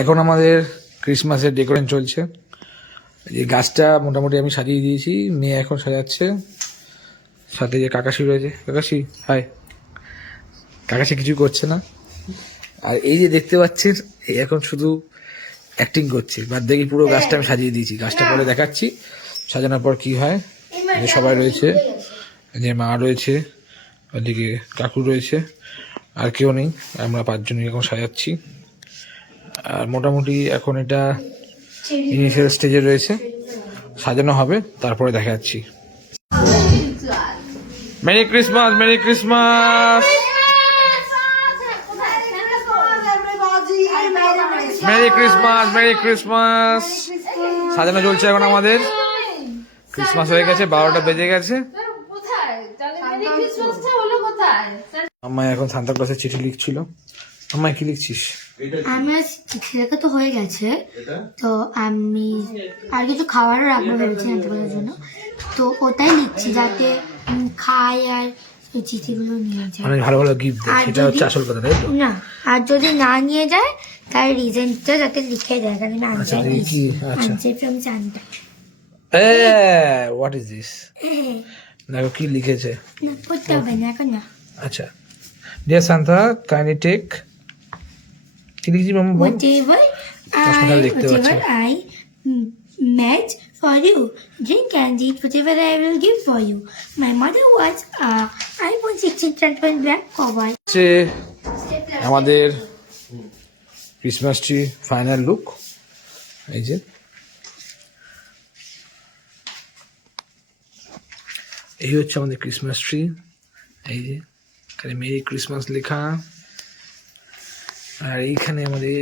এখন আমাদের ক্রিসমাসের ডেকোরেশন চলছে। এই গাছটা মোটামুটি আমি সাজিয়ে দিয়েছি, মেয়ে এখন সাজাচ্ছে। সাথে যে কাকাশি রয়েছে, কাকাশি হাই। কাকাশি কিছু করছে না। আর এই যে দেখতে পাচ্ছেন, এই এখন শুধু অ্যাক্টিং করছে। বাদ দেখি পুরো গাছটা আমি সাজিয়ে দিয়েছি। গাছটা পরে দেখাচ্ছি সাজানোর পর কি হয়। যে সবাই রয়েছে, যে মা রয়েছে, ওদিকে কাকু রয়েছে, আর কেউ নেই। আমরা পাঁচজনই এখন সাজাচ্ছি। আর মোটামুটি এখন এটা ইনিশিয়াল স্টেজে রয়েছে, সাজানো হবে, তারপরে দেখা যাচ্ছি। Merry Christmas, merry Christmas, merry Christmas, merry Christmas. সাজানো চলছে এখন আমাদের। ক্রিসমাস হয়ে গেছে, 12টা বেজে গেছে। আম্মা এখন সান্তা ক্লজের চিঠি লিখছিল। আম্মা কি লিখছিস? আমার চিঠি লেখা তো হয়ে গেছে, তো আমি আর কিছু খাবারও রাখবো ভেবেছি সান্তা ক্লজের জন্য, তো ওটাই লিখছি যাতে খাই আর এই চিঠিগুলো নিয়ে যায়। অনেক ভালো ভালো গিফট দেয়, সেটা হচ্ছে আসল কথা, তাই তো? না, আর যদি না নিয়ে যায় তার রিজনটা যাতে লিখে দেয়, কারণ আমি আচ্ছা কি? আচ্ছা, from Santa. What is this? দেখো কি লিখেছে। না, পড়তে হবে না এখন না। আচ্ছা, ডিয়ার সান্তা, কাইন্ডলি টেক। কি লিখেছি মামা বল? Whatever দেখতে পাচ্ছি। I made for you, drink and eat whatever I will give for you. My mother was a iPhone 16 transparent black cover. হচ্ছে আমাদের ক্রিসমাস ট্রি ফাইনাল লুক। এই যে এই হচ্ছে আমাদের ক্রিসমাস ট্রি। এই যে এখানে মেরি ক্রিসমাস লেখা, আর এইখানে আমাদের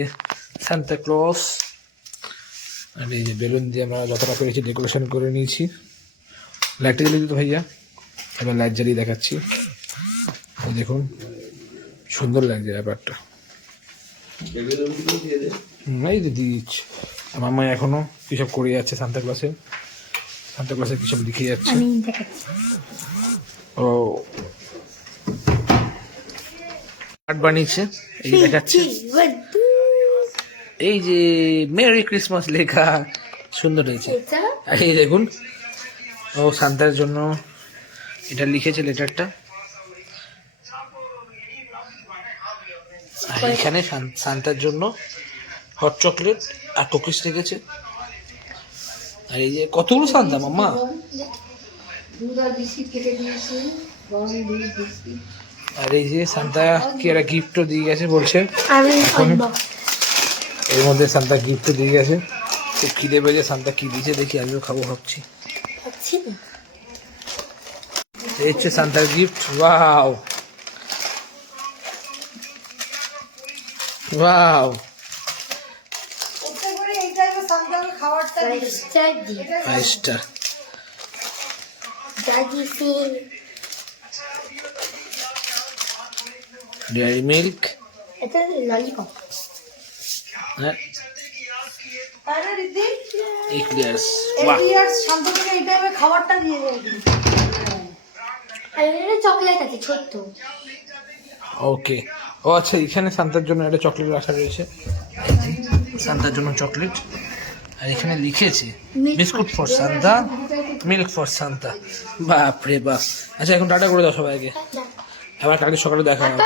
সান্তা ক্লজ। আর এই যে বেলুন দিয়ে আমরা যতটা পেরেছি ডেকোরেশন করে নিয়েছি। লাইটটা জ্বালিয়ে দিত ভাইয়া, এবার লাইট জ্বালিয়ে দেখাচ্ছি। দেখুন সুন্দর লাগছে ব্যাপারটা। এই যে দিচ্ছি মাম্মা এখনো কিসব করে যাচ্ছে। সান্তা ক্লজে কিসব লিখে যাচ্ছে। ও কার্ড বানিয়েছে, এই যে দেখাচ্ছে। এই যে মেরি ক্রিসমাস লেখা, সুন্দর হয়েছে। এই দেখুন, ও সান্তার জন্য এটা লিখেছে লেটারটা। আর এখানে সান্তার জন্য হট চকলেট আর কুকিজ রেখেছে। আর এই যে কতগুলো সান্তা মাম্মা। আর এই যে সান্তা কি একটা গিফটও দিয়ে গেছে বলছে। এর মধ্যে সান্তা গিফটও দিয়ে গেছে। খুব খিদে পেয়েছে, সান্তা কি দিয়েছে দেখি, আমিও খাবো ভাবছি। এই হচ্ছে সান্তার gift. Wow wow, 5 star. Dairy Milk, lollipop, Eclairs. খাবারটা নিয়ে চকলেট আছে ছোট্ট। ওকে, ও আচ্ছা, এখানে সান্তার জন্য একটা চকলেট রাখা রয়েছে। সান্তার জন্য চকলেট, আর এখানে লিখেছে biscuit for Santa, milk for Santa. বাপ রে বাপ। আচ্ছা এখন টাটা করে দাও সবাইকে, আবার কালকে সকালে দেখা হবে।